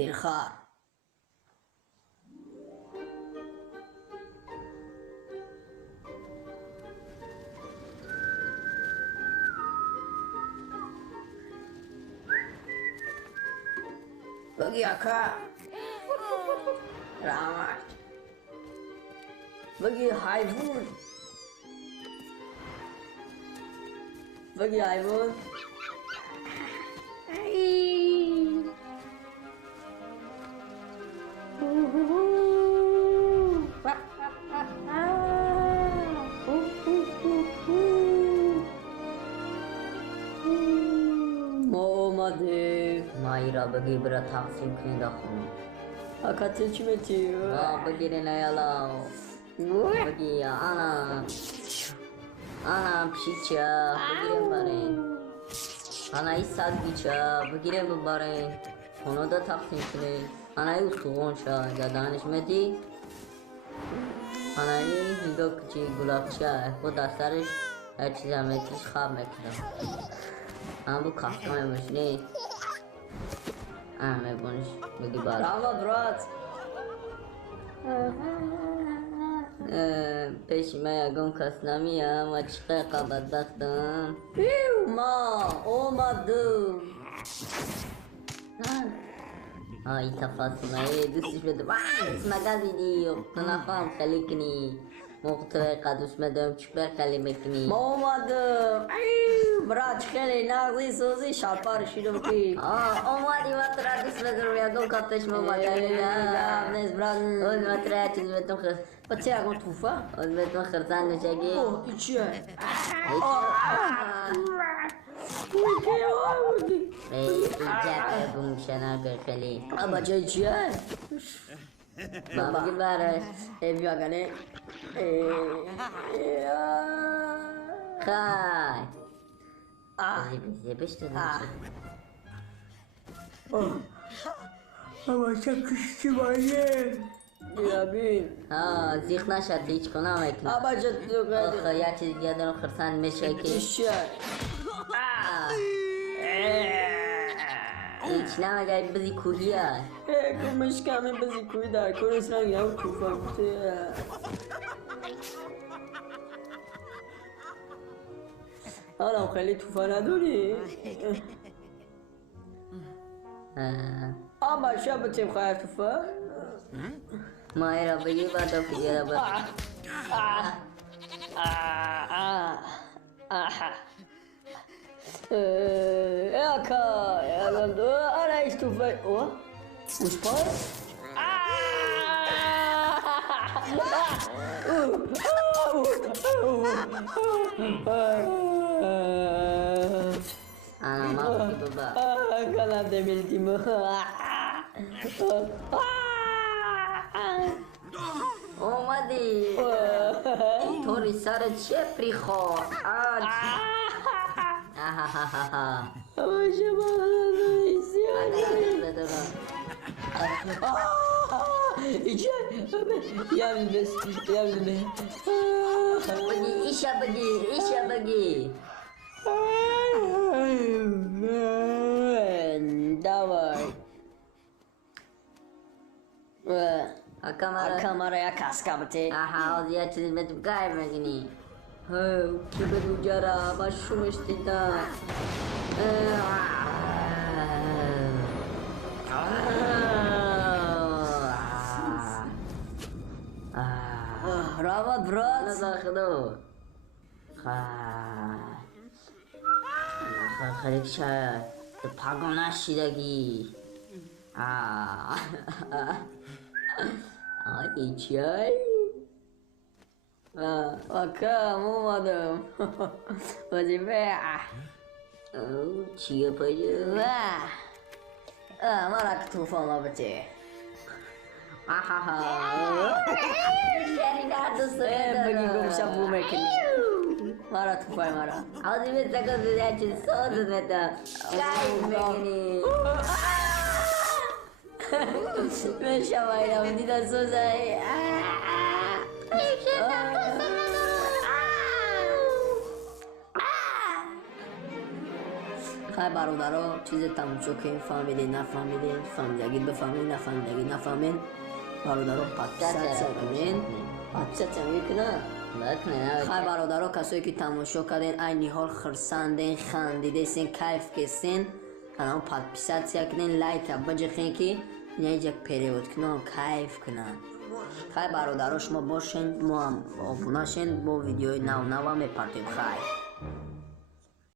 پیرخوار بگی اکا رحمت بگی حیوان بگی حیوان ما اومده مایی را بگی برا تقسیم کنی دا خونو اکا چی بتی؟ بگیرین ایالا بگی انا پیچه بگیرین برین انا ای سگ بیچه بگیرین ببرین خونو دا تقسیم کنی انا ای سوغون شا دادانش مدی انا ای هیگا کچی گلاکچه خود دسترش هر چیز همه کش خواب میکنم اما بو کفتمه مشنی همه بونش بگی بار راما برات پیشمه اگم کس نمیم و چقه قبض دستم ما اومدم ای تفاصیمه دوستش بده اسمه گزیدی تو نفهم خیلی کنی مقتوه قدوش مدام چپر خیلی بکنی ما اومدم برات خیلی نغزی سوزی شلپار شیرم کی اومدی وقت را دوست بدرم یکم کفتش نه نیست برات اوز مطرح چیز بهتون خرد بچه اگم توفه اوز بهتون خرسان نشگی اوه ای چیه؟ ایجاب بومشنه خیلی بچه ای چیه؟ بگی برش بیا گنه خای بزی بشتو اما چه کشتی بایه بیا بین زیخ نشد هیچ کنم اکنی اما چه تو آخه یک چیز دیگه دارم خرسان میشه که چیه؟ هیچ نمگه بزی کوهی هست کمش کمی بزی کوی در کورس نگی هم توفه بوده حالا خیلی توفه نداری؟ اما شب تیم خواهر توفه؟ مایی را بگی بعد دو دیگه را بگی اکا انا ایش توفه اوه؟ اوش پای؟ انا ما بگی بابا کلم دمیلتیم اومدی طوری سر چه پری خور باشه با ایچه یعنی بس یعنی بگی ایشا بگی داوای کامرا یا کاسکا بته از یه چیزی به تو گای بگینی که بدو جرا با شومش دیدم رابط برات نزاخدو خیلی شاید تو پاگو نشیدگی آی چیای اکم اومدم وظیفه چیه پایده ما را توفه ما بچه شری نه دوست بگی گمشم بو میکنی ما را توفه ما را آزی به سکا زده چیز سازت میتا گای میکنی میشم آیدم دیدن سوزه خیلی برادرها چیز تماشا کنین، فهمیدین نفهمیدین، فهمیدین اگه بفهمین نفهمیدین اگه نفهمین برادرها پادپیساtsiya کنین. پادپیساtsiya میکنن. خیلی برادرها کسایی که تماشا کردین عینی حال خرسندین خندیدین کیف کردین کانال پادپیساtsiya کنین لایک بجخین که اینجا پیریود کنن کیف کنن. خیلی برادرها شما باشین ما هم آبونه شین با ویدیوی نو نو میپرتیم. خیلی